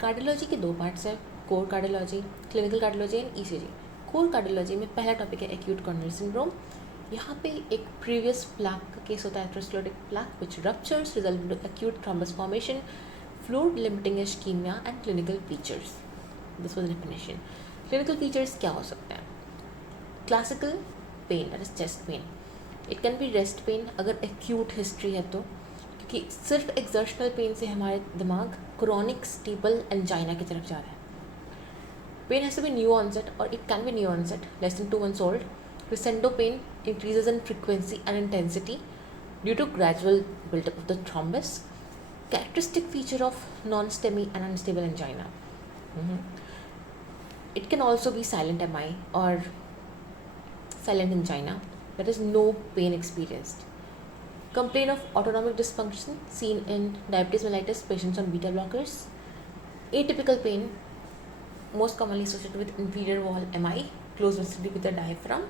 Cardiology के दो parts हैं, core cardiology, clinical cardiology and ECG. Core cardiology में पहला टॉपिक है एक्यूट कॉर्नरी सिंड्रोम। यहाँ पे एक प्रीवियस प्लाक का केस होता है, atherosclerotic plaque which ruptures resulting to acute thrombus formation, fluid limiting ischaemia and clinical features. This was definition. Clinical features क्या हो सकते हैं? Classical pain, that is chest pain. It can be rest pain अगर acute history है तो, क्योंकि सिर्फ exertional pen से हमारे दिमाग क्रॉनिक स्टेबल एंजाइना की तरफ जा रहा है। Pain has to be new onset और it can be new onset less than 2 months old. Crescendo pain increases in frequency and intensity due to gradual buildup of the thrombus, characteristic feature of non-STEMI and unstable angina. It can also be silent MI or silent angina, that is no pain experienced. Complaint of autonomic dysfunction seen in diabetes mellitus patients on beta blockers. Atypical pain most commonly associated with inferior wall MI, close vicinity with the diaphragm.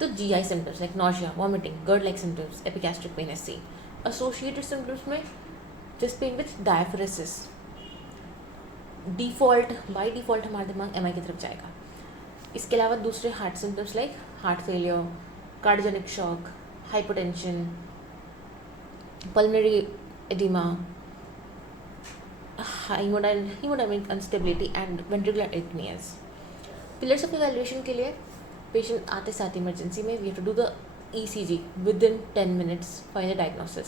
तो GI symptoms like nausea, vomiting, GERD-like symptoms, epigastric pain SC. Associated symptoms में chest pain with diaphoresis. By default हमारा दिमाग MI की तरफ जाएगा। इसके अलावा दूसरे heart symptoms like heart failure, cardiogenic shock, hypotension, pulmonary oedema, haemodynamic instability and ventricular arrhythmias. Pillars of evaluation के लिए पेशेंट आते साथ इमरजेंसी में we have to do the ECG with in 10 minutes final diagnosis.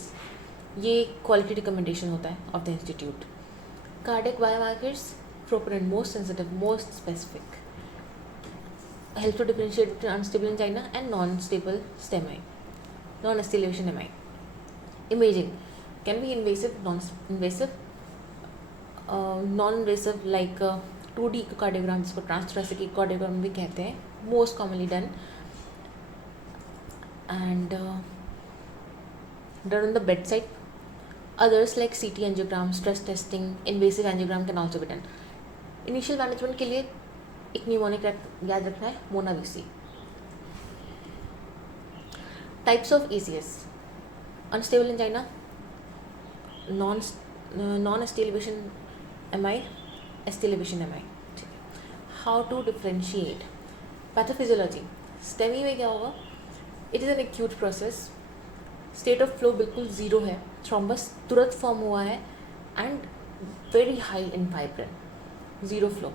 ये quality recommendation होता है of the institute. Cardiac biomarkers, troponin most sensitive, most specific, help to differentiate between unstable angina and non stable STEMI, non ST elevation MI। Imaging can be invasive, non invasive like 2D cardiogram, जिसको transthoracic cardiogram भी कहते हैं, most commonly done and done on the bedside. Others like CT angiogram, stress testing, invasive angiogram can also be done. Initial management के लिए एक mnemonic याद रखना है, Mona VC। Types of ECS: unstable angina, non-ST elevation MI, ST elevation MI। How to differentiate? Pathophysiology, STEMI में क्या होगा? It is an acute process, state of flow बिल्कुल ज़ीरो है, थ्रोम्बस तुरंत फॉर्म हुआ है and very high in fibrin, zero flow,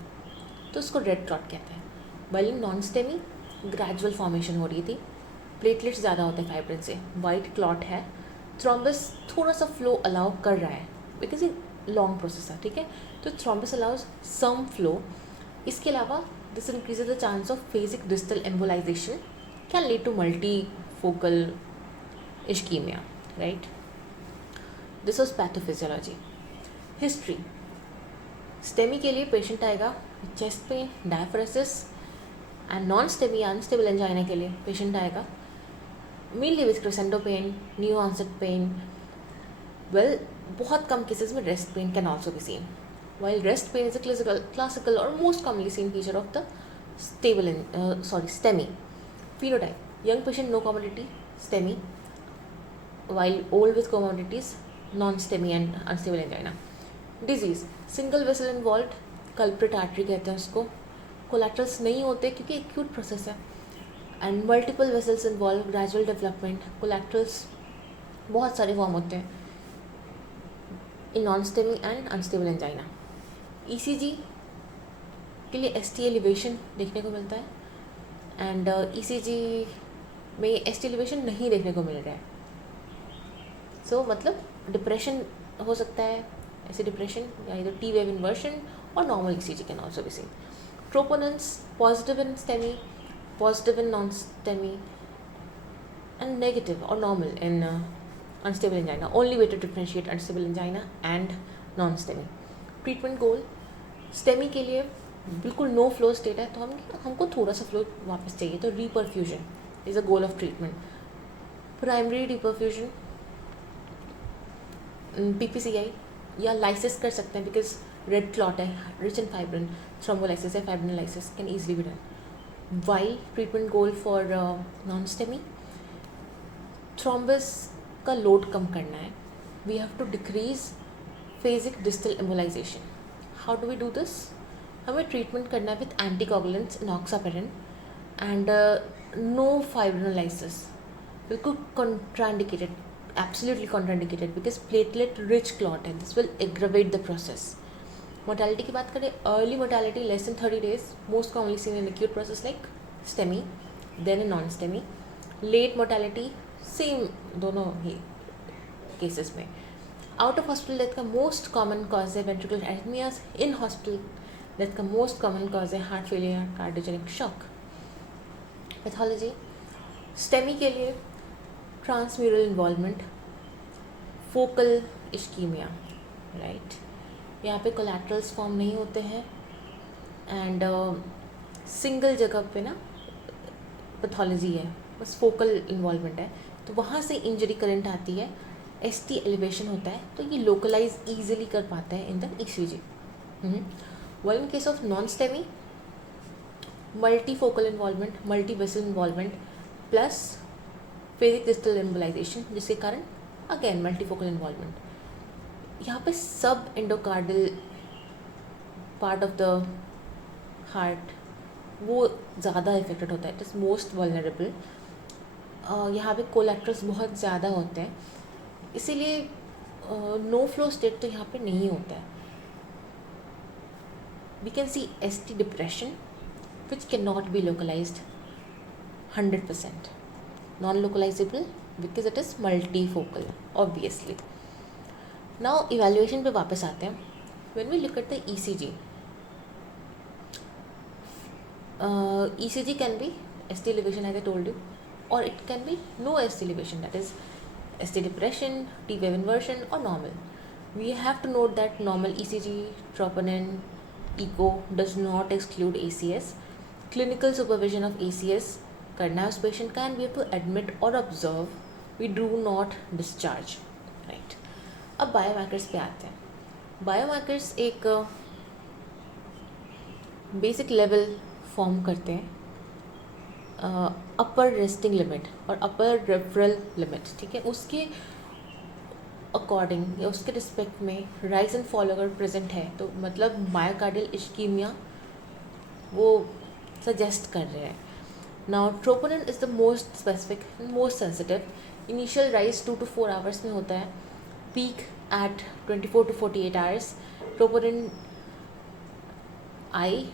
तो उसको रेड क्लॉट कहते हैं। While non STEMI gradual formation हो रही थी, प्लेटलेट्स ज़्यादा होते हैं फाइब्रिन से, वाइट क्लॉट है, थ्रोम्बस थोड़ा सा फ्लो अलाउ कर रहा है बिकॉज ये लॉन्ग प्रोसेस है, ठीक है, तो थ्रोम्बस अलाउज सम फ्लो। इसके अलावा this increases the chance of phasic distal embolization, can lead to multifocal ischemia, right? This was pathophysiology. History: STEMI के लिए पेशेंट आएगा chest pain, diaphoresis, and non STEMI unstable angina के लिए patient आएगा mainly with crescendo pain, new onset pain. Well, बहुत कम cases में rest pain can also be seen. While rest pain is a classical or most commonly seen feature of the STEMI. Phenotype: young patient no comorbidity, STEMI, while old with comorbidities, non-STEMI and unstable angina. Disease: single vessel involved, culprit artery कहते हैं उसको, collaterals नहीं होते क्योंकि acute process है, and multiple vessels involved, gradual development, collaterals बहुत सारे form होते हैं in non-STEMI and unstable angina. ECG के लिए ST एलिवेशन देखने को मिलता है एंड ECG में ST एलिवेशन नहीं देखने को मिल रहा है, सो मतलब डिप्रेशन हो सकता है, ऐसे डिप्रेशन या इधर T wave inversion और normal ECG can also be scene. Troponins positive in STEMI, positive in non-STEMI and negative or normal in unstable angina. Only way to differentiate unstable angina and non-STEMI. Treatment goal: STEMI के लिए बिल्कुल no flow state है तो हमको थोड़ा सा flow वापस चाहिए, तो reperfusion is a goal of treatment. Primary reperfusion, PPCI या लाइसिस कर सकते हैं बिकॉज रेड क्लॉट है, रिच इन फाइब्रिन, थ्रोम्बोलाइसिस है, fibrinolysis can easily be done. Why treatment goal for non STEMI: thrombus का लोड कम करना है, we have to decrease phasic distal embolisation. How do we do this? हमें treatment करना है with anticoagulants enoxaparin and no fibrinolysis. बिल्कुल contraindicated, absolutely contraindicated because platelet rich clot है. This will aggravate the process. Mortality की बात करें, early mortality less than 30 days, most commonly seen in acute process like STEMI, then in non STEMI. Late mortality same दोनों ही cases में. Out of hospital death का most common cause है ventricular arrhythmias. In hospital death का most common cause है heart failure, cardiogenic shock. Pathology STEMI के लिए transmural involvement, focal इश्कीमिया, right. यहाँ पे कोलैटरल्स फॉर्म नहीं होते हैं एंड सिंगल जगह पे ना पैथोलॉजी है, बस फोकल इन्वॉल्वमेंट है, तो वहाँ से इंजरी करंट आती है. ST एलिवेशन होता है तो ये लोकलाइज ईजिली कर पाता है in the ECG. Well in case of non STEMI, multi focal involvement, multi vessel involvement plus phasic distal embolisation, जिसके कारण अगेन मल्टी फोकल इन्वॉल्वमेंट. यहाँ पे सब endocardial part of the heart वो ज़्यादा इफेक्टेड होता है. It is most vulnerable. यहाँ पे कोलैटरल्स बहुत ज़्यादा होते हैं, इसीलिए नो फ्लो स्टेट तो यहाँ पे नहीं होता है. We can see ST depression which can not be localised 100%, non localisable because it is multi focal obviously. Now evaluation पे वापस आते हैं. When we look at the ECG, ECG can be ST elevation as I told you, or it can be no ST elevation, that is ST depression, T wave inversion or normal. We have to note that normal ECG, troponin, echo does not exclude ACS. Clinical supervision of ACS करना है उस patient का, and we have to admit or observe. We do not discharge, right. अब biomarkers पे आते हैं. Biomarkers एक basic level form करते हैं अपर रेस्टिंग लिमिट और अपर रेफरल लिमिट, ठीक है. उसके अकॉर्डिंग या उसके रिस्पेक्ट में राइज एंड फॉल अगर प्रेजेंट है तो मतलब मायोकार्डियल इश्कीमिया वो सजेस्ट कर रहे हैं. Now troponin is the most specific, most sensitive. Initial rise 2 to 4 hours में होता है, peak at 24 to 48 hours. Troponin I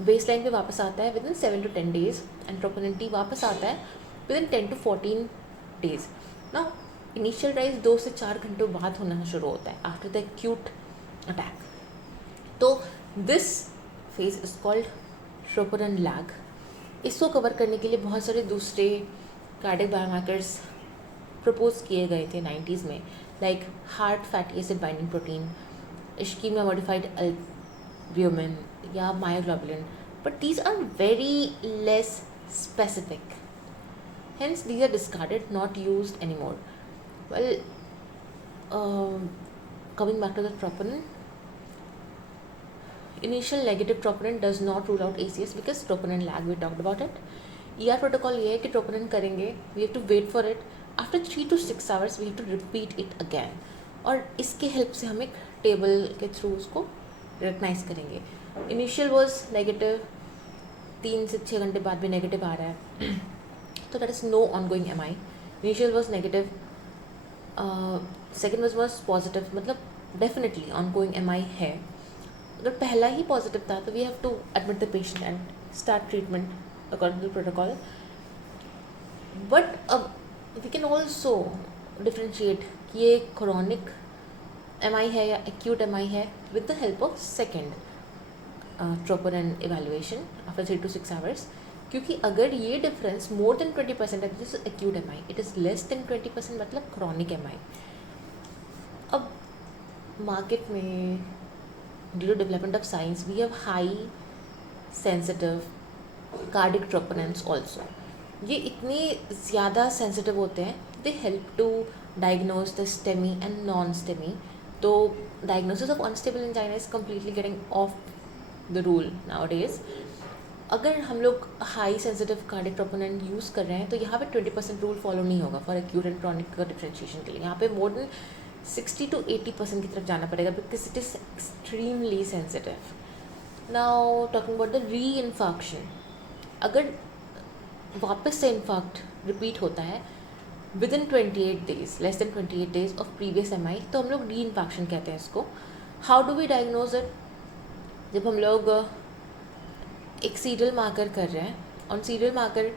base line पर वापस आता है with in 7 to 10 days and troponin T वापस आता है with in 10 to 14 days. Now initial rise 2 से 4 घंटों बाद होना शुरू होता है आफ्टर द एक्यूट अटैक. तो this phase is called troponin lag. इसको कवर करने के लिए बहुत सारे दूसरे कार्डियक बायोमार्कर्स प्रपोज किए गए थे 90s में, like heart fatty acid binding protein, ischaemia modified albumin या myoglobulin, but these are very less specific, hence these are discarded, not used anymore. Well, coming back to the troponin, initial negative troponin does not rule out ACS because troponin lag, we talked about it. ER protocol ये है कि troponin करेंगे, we have to wait for it, after 3 to 6 hours we have to repeat it again, और इसके help से हम एक table के थ्रू उसको रिकग्नाइज करेंगे. इनिशियल वॉज नेगेटिव, 3 से 6 घंटे बाद भी नेगेटिव आ रहा है, तो that is no ongoing MI. Initial was negative, second was positive, मतलब डेफिनेटली ऑन गोइंग MI है. अगर पहला ही पॉजिटिव था तो we have to admit the patient and start treatment according to protocol. But अब वी कैन ऑल्सो डिफ्रेंशिएट कि ये क्रॉनिक MI है या एक्यूट MI है with the help of second troponin evaluation after 3 to 6 hours. क्योंकि अगर ये difference मोर than 20% है, this is acute MI, it is less than 20% मतलब क्रॉनिक MI. अब मार्केट में due to development of science we have high sensitive cardiac troponins also. ये इतने ज़्यादा सेंसिटिव होते हैं, they help to diagnose the STEMI and non STEMI. तो diagnosis of unstable angina is completely getting of the rule nowadays. अगर हम लोग high sensitive cardiac troponin use कर रहे हैं तो यहाँ पे 20% रूल फॉलो नहीं होगा फॉर एक्यूट एंड क्रॉनिक का डिफ्रेंशिएशन के लिए. यहाँ पे मोर देन 60 to 80% की तरफ जाना पड़ेगा because it is extremely sensitive. Now talking about the reinfarction, अगर वापस से इन्फाक्ट रिपीट होता है with in 28 days, less than 28 days of previous MI, तो हम लोग री इन्फाक्शन कहते हैं इसको. How do we diagnose it? जब हम लोग एक सीरियल मार्कर कर रहे हैं, on serial marker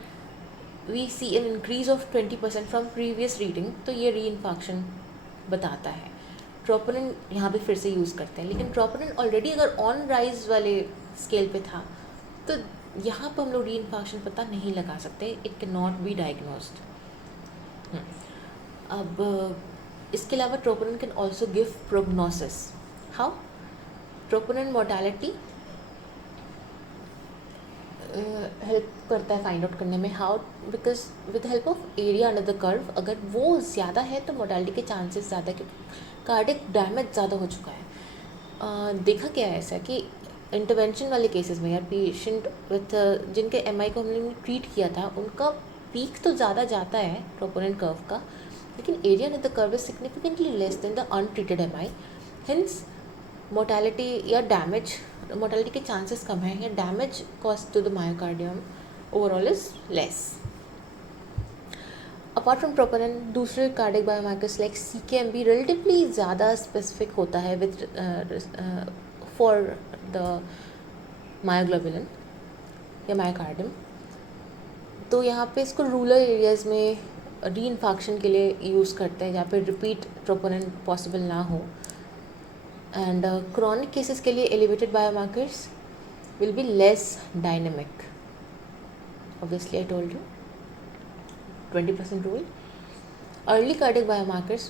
we see an increase of 20% from previous reading, तो ये री इन्फाक्शन बताता है. ट्रोपोनिन यहाँ पे फिर से यूज़ करते हैं, लेकिन ट्रोपोनिन ऑलरेडी अगर ऑन राइज वाले स्केल पे था तो यहाँ पर हम लोग री इन्फाक्शन पता नहीं लगा सकते. It can not B diagnosed. अब इसके अलावा troponin can also give prognosis. How? Troponin mortality help करता है फाइंड आउट करने में. How? Because with help of area under the curve, अगर वो ज़्यादा है तो मोर्टेलिटी के चांसेस ज़्यादा, क्योंकि कार्डिक डैमेज ज़्यादा हो चुका है. देखा क्या है ऐसा कि इंटरवेंशन वाले केसेस में यार पेशेंट विथ जिनके MI को हमने ट्रीट किया था उनका पीक तो ज़्यादा जाता है ट्रोपोनिन कर्व का, लेकिन area under the curve is significantly less than the untreated MI. Hence mortality या डैमेज, मोर्टेलिटी के चांसेस कम हैं या damage cause to the myocardium overall is less. Apart from troponin, दूसरे cardiac biomarkers like CKMB relatively ज़्यादा specific होता है with for the मायोग्लोबुलिन या मायोकार्डियम. तो यहाँ पे इसको रूरल एरियाज़ में री इन्फाक्शन के लिए यूज़ करते हैं जहाँ पे रिपीट ट्रोपोनिन पॉसिबल ना हो. एंड क्रॉनिक केसेस के लिए elevated biomarkers will be less dynamic. Obviously I told you 20% rule. Early cardiac biomarkers,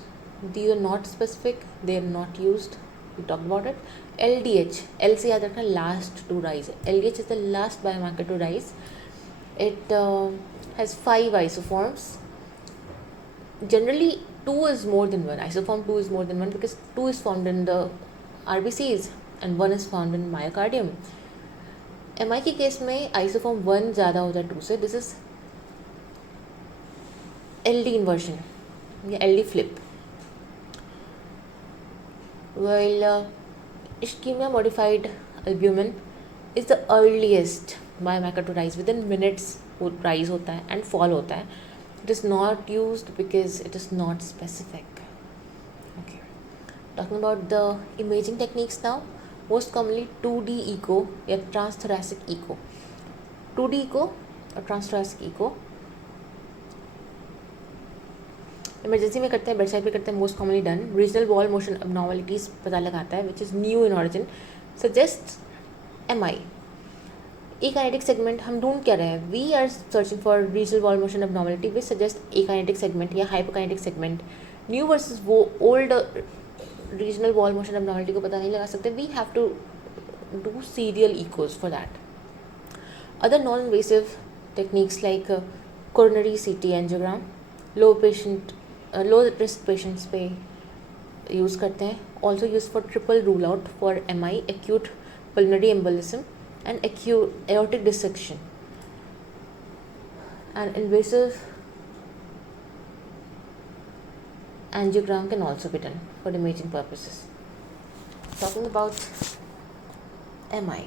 these are not specific, they are not used. We talked about it. LDH, L से याद रखना last to rise. LDH is the last biomarker to rise. It has 5 isoforms. Generally 2 is more than 1. Isoform 2 is more than 1 because 2 is found in the RBCs and 1 is found in myocardium. MI के case में isoform 1 ज़्यादा होता है 2 से. This is LD inversion या LD flip. While ischemia modified albumin is the earliest biomarker to rise. Within minutes वो rise होता है and fall होता है. It is not used because it is not specific. Okay. Talking about the imaging techniques now. Most commonly 2D echo या transthoracic echo. 2D echo और transthoracic echo emergency में करते हैं, बेड साइड पे करते हैं. Most commonly done. Regional wall motion abnormalities पता लगाता है which is new in origin, suggest MI. Akinetic segment हम ढूंढ क्या रहे हैं? We are searching for regional wall motion abnormality which suggest akinetic segment या हाइपोकाइनेटिक सेगमेंट. न्यू वर्सेस वो old regional wall motion abnormality को पता नहीं लगा सकते. We have to do serial echoes for that. Other non invasive techniques like coronary CT angiogram low risk patients पे use करते हैं. Also use for triple rule out for MI, acute pulmonary embolism and acute aortic dissection. An invasive angiogram can also be done for imaging purposes. Talking about MI.